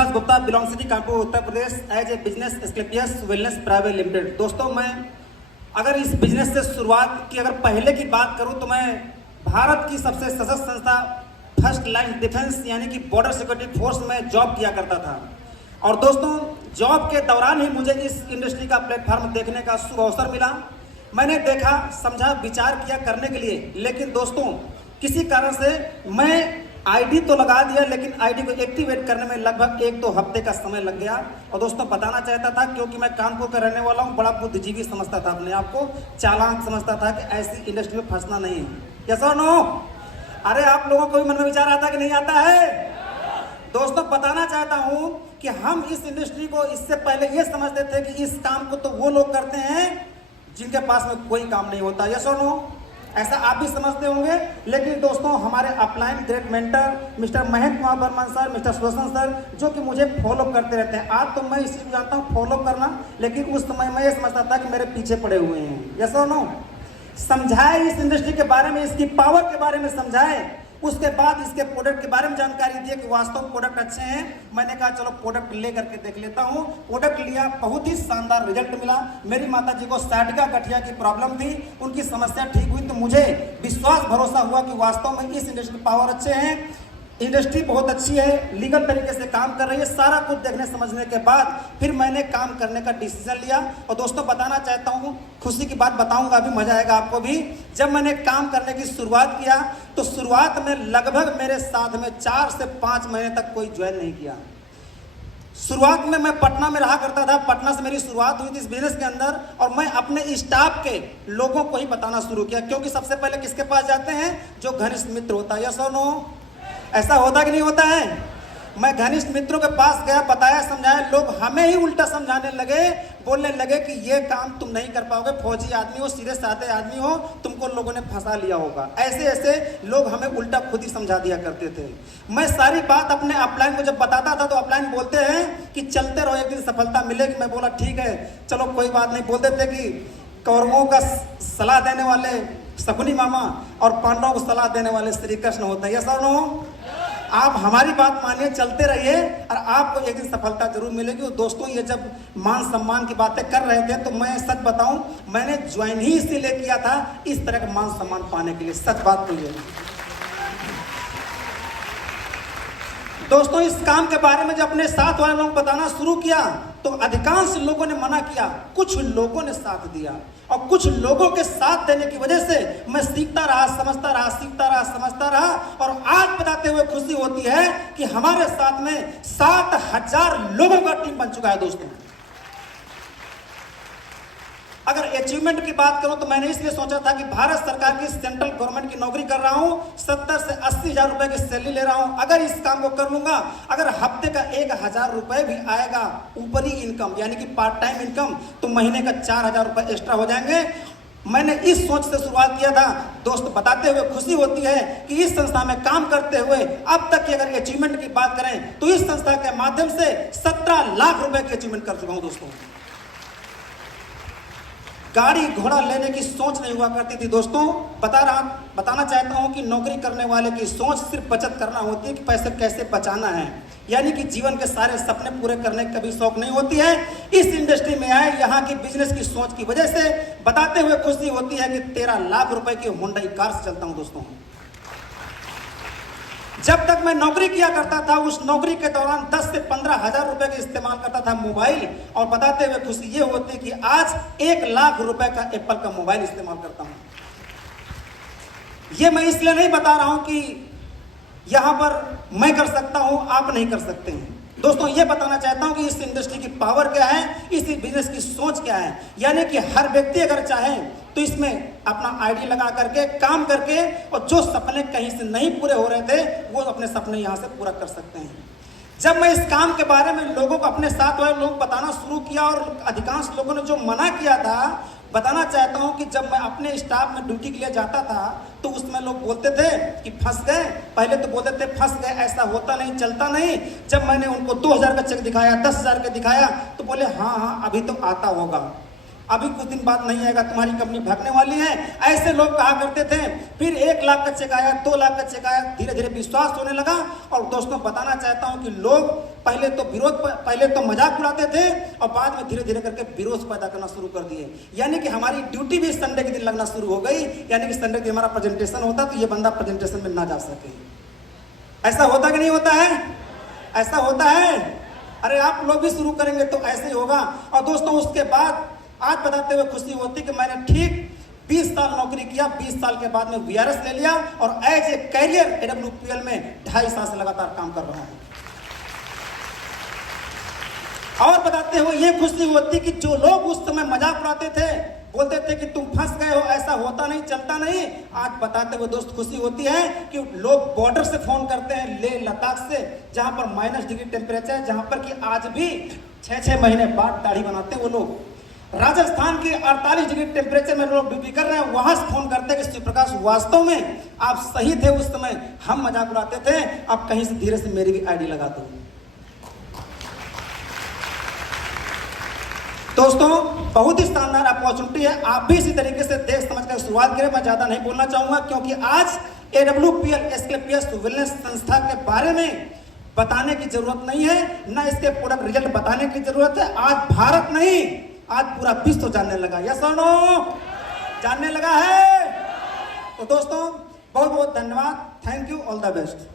Das Gupta belong city Kanpur Uttar Pradesh as a business Asclepius wellness private limited. दोस्तों, मैं अगर इस बिजनेस से शुरुआत की अगर पहले की बात करूं तो मैं भारत की सबसे सशक्त संस्था फर्स्ट लाइन डिफेंस यानी कि बॉर्डर सिक्योरिटी फोर्स में जॉब किया करता था। और दोस्तों, जॉब के दौरान ही मुझे इस इंडस्ट्री का प्लेटफॉर्म देखने का शुभ अवसर मिला। मैंने देखा, समझा, विचार किया करने के लिए, लेकिन दोस्तों किसी कारण से मैं आईडी तो लगा दिया, लेकिन आईडी को एक्टिवेट करने में लगभग 1-2 हफ्ते का समय लग गया। और दोस्तों बताना चाहता था, क्योंकि मैं कानपुर का रहने वाला हूँ, बड़ा बुद्धिजीवी समझता था अपने आप को, चालाक समझता था कि ऐसी इंडस्ट्री में फंसना नहीं है। यस और नो? अरे आप लोगों को भी मन में विचार आता कि नहीं आता है? दोस्तों बताना चाहता हूँ कि हम इस इंडस्ट्री को इससे पहले ये समझते थे कि इस काम को तो वो लोग करते हैं जिनके पास में कोई काम नहीं होता। यस और नो? ऐसा आप भी समझते होंगे। लेकिन दोस्तों, हमारे upline great mentor mister Mahendra Kumar Barman sir, mister Sudarshan sir, जो कि मुझे फॉलो करते रहते हैं। आज तो मैं इस चीज़ को जानता हूँ फॉलो करना, लेकिन उस समय मैं ये समझता था कि मेरे पीछे पड़े हुए हैं। यस और नो? समझाए इस इंडस्ट्री के बारे में, इसकी पावर के बारे में समझाए, उसके बाद इसके प्रोडक्ट के बारे में जानकारी दिए कि वास्तव में प्रोडक्ट अच्छे हैं। मैंने कहा चलो प्रोडक्ट ले करके देख लेता हूं। प्रोडक्ट लिया, बहुत ही शानदार रिजल्ट मिला। मेरी माता जी को साइटिका गठिया की प्रॉब्लम थी, उनकी समस्या ठीक हुई, तो मुझे विश्वास भरोसा हुआ कि वास्तव में इस इंडस्ट्री पावर अच्छे हैं, इंडस्ट्री बहुत अच्छी है, लीगल तरीके से काम कर रही है। सारा कुछ देखने समझने के बाद फिर मैंने काम करने का डिसीजन लिया। और दोस्तों बताना चाहता हूँ, खुशी की बात बताऊंगा, अभी मजा आएगा आपको भी। जब मैंने काम करने की शुरुआत किया तो शुरुआत में लगभग मेरे साथ में 4 से 5 महीने तक कोई ज्वाइन नहीं किया। शुरुआत में मैं पटना में रहा करता था, पटना से मेरी शुरुआत हुई थी इस बिजनेस के अंदर। और मैं अपने स्टाफ के लोगों को ही बताना शुरू किया, क्योंकि सबसे पहले किसके पास जाते हैं? जो घनिष्ठ मित्र होता है। यस और नो? ऐसा होता कि नहीं होता है? मैं घनिष्ठ मित्रों के पास गया, बताया, समझाया, लोग हमें ही उल्टा समझाने लगे, बोलने लगे कि ये काम तुम नहीं कर पाओगे, फौजी आदमी हो, सीधे साधे आदमी हो, तुमको लोगों ने फंसा लिया होगा। ऐसे ऐसे लोग हमें उल्टा खुद ही समझा दिया करते थे। मैं सारी बात अपने अपलाइन को जब बताता था तो अपलाइन बोलते हैं कि चलते रहो, एक दिन सफलता मिलेगी। मैं बोला ठीक है, चलो कोई बात नहीं। बोलते थे कि कौरवों का सलाह देने वाले शकुनी मामा और पांडवों को सलाह देने वाले श्री कृष्ण होते हैं। यस और नो? आप हमारी बात मानिए, चलते रहिए और आपको एक दिन सफलता जरूर मिलेगी। और दोस्तों, ये जब मान सम्मान की बातें कर रहे थे तो मैं सच बताऊं, मैंने ज्वाइन ही इसीलिए किया था इस तरह का मान सम्मान पाने के लिए। सच बात तो ये। दोस्तों, इस काम के बारे में जब अपने साथ वाले लोगों को बताना शुरू किया तो अधिकांश लोगों ने मना किया, कुछ लोगों ने साथ दिया। और कुछ लोगों के साथ देने की वजह से मैं सीखता रहा, समझता रहा, सीखता रहा, समझता रहा। और आज बताते हुए खुशी होती है कि हमारे साथ में 7,000 लोगों का टीम बन चुका है। दोस्तों, अगर अचीवमेंट की बात करूं तो मैंने इसलिए सोचा था कि भारत सरकार की सेंट्रल गवर्नमेंट की नौकरी कर रहा हूं, 70 से 80 हजार रुपए की सैलरी ले रहा हूं। अगर इस काम को कर लूंगा, अगर हफ्ते का 1,000 रुपए भी आएगा ऊपरी इनकम यानी कि पार्ट टाइम इनकम, तो महीने का 4,000 रुपए एक्स्ट्रा हो जाएंगे। मैंने इस सोच से शुरुआत किया था। दोस्त, बताते हुए खुशी होती है कि इस संस्था में काम करते हुए अब तक की अगर अचीवमेंट की बात करें तो इस संस्था के माध्यम से 17 लाख रुपए की अचीवमेंट कर चुका हूं। दोस्तों, गाड़ी घोड़ा लेने की सोच नहीं हुआ करती थी। दोस्तों, बताना चाहता हूं कि नौकरी करने वाले की सोच सिर्फ बचत करना होती है कि पैसे कैसे बचाना है, यानी कि जीवन के सारे सपने पूरे करने की कभी शौक नहीं होती है। इस इंडस्ट्री में आए, यहाँ की बिजनेस की सोच की वजह से बताते हुए खुशी होती है कि 13 लाख रुपए की होंडा कार से चलता हूं। दोस्तों, जब तक मैं नौकरी किया करता था, उस नौकरी के दौरान 10 से 15 हजार रुपए का इस्तेमाल करता था मोबाइल। और बताते हुए खुशी ये होती कि आज 1 लाख रुपए का एप्पल का मोबाइल इस्तेमाल करता हूं। ये मैं इसलिए नहीं बता रहा हूं कि यहां पर मैं कर सकता हूं, आप नहीं कर सकते हैं। दोस्तों, ये बताना चाहता हूं कि इस इंडस्ट्री की पावर क्या है, इस बिजनेस की सोच क्या है। यानी कि हर व्यक्ति अगर चाहे तो इसमें अपना आईडी लगा करके काम करके, और जो सपने कहीं से नहीं पूरे हो रहे थे वो अपने सपने यहां से पूरा कर सकते हैं। जब मैं इस काम के बारे में लोगों को, अपने साथ वाले लोग बताना शुरू किया और अधिकांश लोगों ने जो मना किया था, बताना चाहता हूं कि जब मैं अपने स्टाफ में ड्यूटी के लिए जाता था तो उसमें लोग बोलते थे कि फंस गए। पहले तो बोलते थे फंस गए, ऐसा होता नहीं, चलता नहीं। जब मैंने उनको 2,000 का चेक दिखाया, 10,000 का दिखाया तो बोले हाँ हाँ अभी तो आता होगा। अभी कुछ दिन बाद नहीं आएगा, तुम्हारी कंपनी भागने वाली है, ऐसे लोग कहा करते थे। फिर 1 लाख का चेक आया, 2 लाख का चेक आया, धीरे धीरे विश्वास होने लगा। और दोस्तों बताना चाहता हूं कि लोग पहले तो मजाक उड़ाते थे और बाद में धीरे धीरे करके विरोध पैदा करना शुरू कर दिए। यानी कि हमारी ड्यूटी भी संडे के दिन लगना शुरू हो गई। यानी कि संडे के दिन हमारा प्रेजेंटेशन होता तो ये बंदा प्रेजेंटेशन में ना जा सके। ऐसा होता कि नहीं होता है? ऐसा होता है। अरे आप लोग भी शुरू करेंगे तो ऐसे ही होगा। और दोस्तों उसके बाद आज बताते हुए खुशी होती कि मैंने ठीक 20 साल नौकरी किया, 20 साल के बाद में वीआरएस ले लिया और एज ए कैरियर एडब्ल्यूपीएल में 2.5 साल से लगातार काम कर रहा हूं। और बताते हुए ये खुशी होती कि जो लोग उस समय मजाक उड़ाते थे, बोलते थे कि तुम फंस गए हो, ऐसा होता नहीं, चलता नहीं, आज बताते हुए दोस्त खुशी होती है कि लोग बॉर्डर से फोन करते हैं, लेह लद्दाख से, जहां पर -डिग्री टेम्परेचर है, जहां पर कि आज भी 6-6 महीने बाद दाढ़ी बनाते हैं वो लोग। राजस्थान के 48 डिग्री टेम्परेचर में लोग ड्यूटी कर रहे हैं, वहां से फोन करते हैं कि शिवप्रकाश वास्तव में आप सही थे उस समय, हम मजाक उड़ाते थे, अब कहीं से धीरे से मेरी भी आईडी लगा दो। दोस्तों बहुत ही शानदार अपॉर्चुनिटी है, आप भी इसी तरीके से देख समझ कर शुरुआत करें। मैं ज्यादा नहीं बोलना चाहूंगा क्योंकि आज एडब्ल्यूपीएल एस्क्लेपियस वेलनेस संस्था के बारे में बताने की जरूरत नहीं है, ना इसके प्रोडक्ट रिजल्ट बताने की जरूरत है। आज भारत नहीं, आज पूरा विश्व जानने लगा। यस और नो? जानने लगा है। तो दोस्तों बहुत बहुत धन्यवाद। Thank you, all the best.